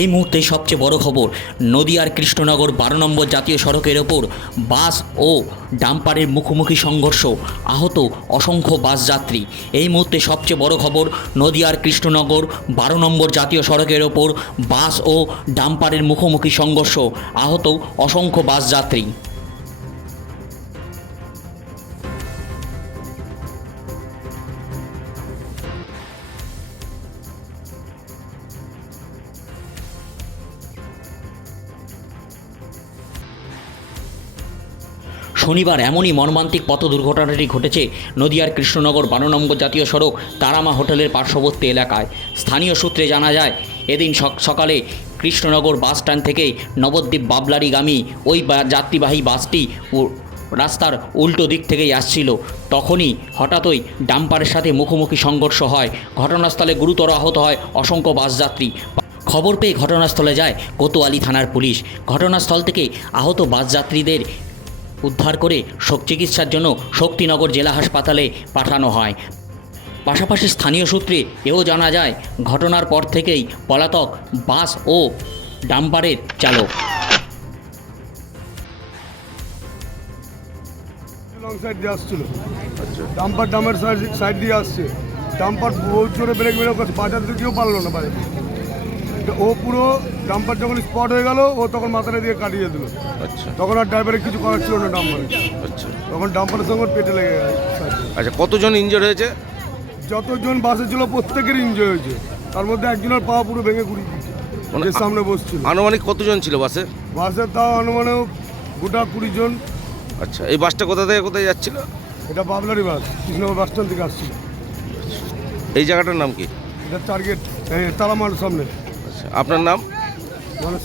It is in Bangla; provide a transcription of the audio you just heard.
এই মুহূর্তে সবচেয়ে বড় খবর, নদিয়ার কৃষ্ণনগর 12 নম্বর জাতীয় সড়কের ওপর বাস ও ডাম্পারের মুখোমুখি সংঘর্ষ, আহত অসংখ্য বাস যাত্রী। এই মুহূর্তে সবচেয়ে বড় খবর, নদিয়ার কৃষ্ণনগর 12 নম্বর জাতীয় সড়কের ওপর বাস ও ডাম্পারের মুখোমুখি সংঘর্ষ, আহত অসংখ্য বাস যাত্রী। শনিবার এমনই মর্মান্তিক পথ দুর্ঘটনাটি ঘটেছে নদিয়ার কৃষ্ণনগর 12 নম্বর জাতীয় সড়ক তারামা হোটেলের পার্শ্ববর্তী এলাকায়। স্থানীয় সূত্রে জানা যায়, এদিন সকালে কৃষ্ণনগর বাস স্ট্যান্ড থেকে নবদ্বীপ বাবলারিগামী ওই যাত্রীবাহী বাসটি রাস্তার উল্টো দিক থেকেই আসছিল। তখনই হঠাৎই ডাম্পারের সাথে মুখোমুখি সংঘর্ষ হয়। ঘটনাস্থলে গুরুতর আহত হয় অসংখ্য বাসযাত্রী। খবর পেয়ে ঘটনাস্থলে যায় কোতোয়ালি থানার পুলিশ। ঘটনাস্থল থেকে আহত বাসযাত্রীদের উদ্ধার করে চিকিৎসার জন্য শক্তিনগর জেলা হাসপাতালে পাঠানো হয়। পাশাপাশি স্থানীয় সূত্রে এও জানা যায়, ঘটনার পর থেকেই পলাতক বাস ও ডাম্পারের চালক। লং সাইড দিয়ে আসছিল, ডাম্পার ডামের সাইড দিয়ে আসছে। ডাম্পার বহুত জোরে ব্রেক মেরে বাজার দিকেও পারলো না বাইরে। ও পুরো ডাম্পার যখন স্পট হয়ে গেল, ও তখন মাথাটা দিয়ে কাটিয়ে দিল। আচ্ছা, তখন আর ড্রাইভারের কিছু করার ছিল না ডাম্পারে। আচ্ছা, তখন ডাম্পারের সঙ্গে পেটে লেগে গেছে। আচ্ছা, কতজন ইনজোর হয়েছে? যতজন বাসে ছিল প্রত্যেকের ইনজয় হয়েছে। তার মধ্যে একজনের পা পুরো ভেঙে গুড়ি দিচ্ছে, যে সামনে বসছিল। আনুমানিক কতজন ছিল বাসে? বাসে তাও অনুমানে গোটা 20 জন। আচ্ছা, এই বাসটা কোথা থেকে কোথায় যাচ্ছিল? এটা বাবলারি বাস, কৃষ্ণনগর বাস স্ট্যান্ড থেকে আসছিল। এই জায়গাটার নাম কি? এটা টার্গেট তারামার সামনে। আচ্ছা, আপনার নাম? মানুষ।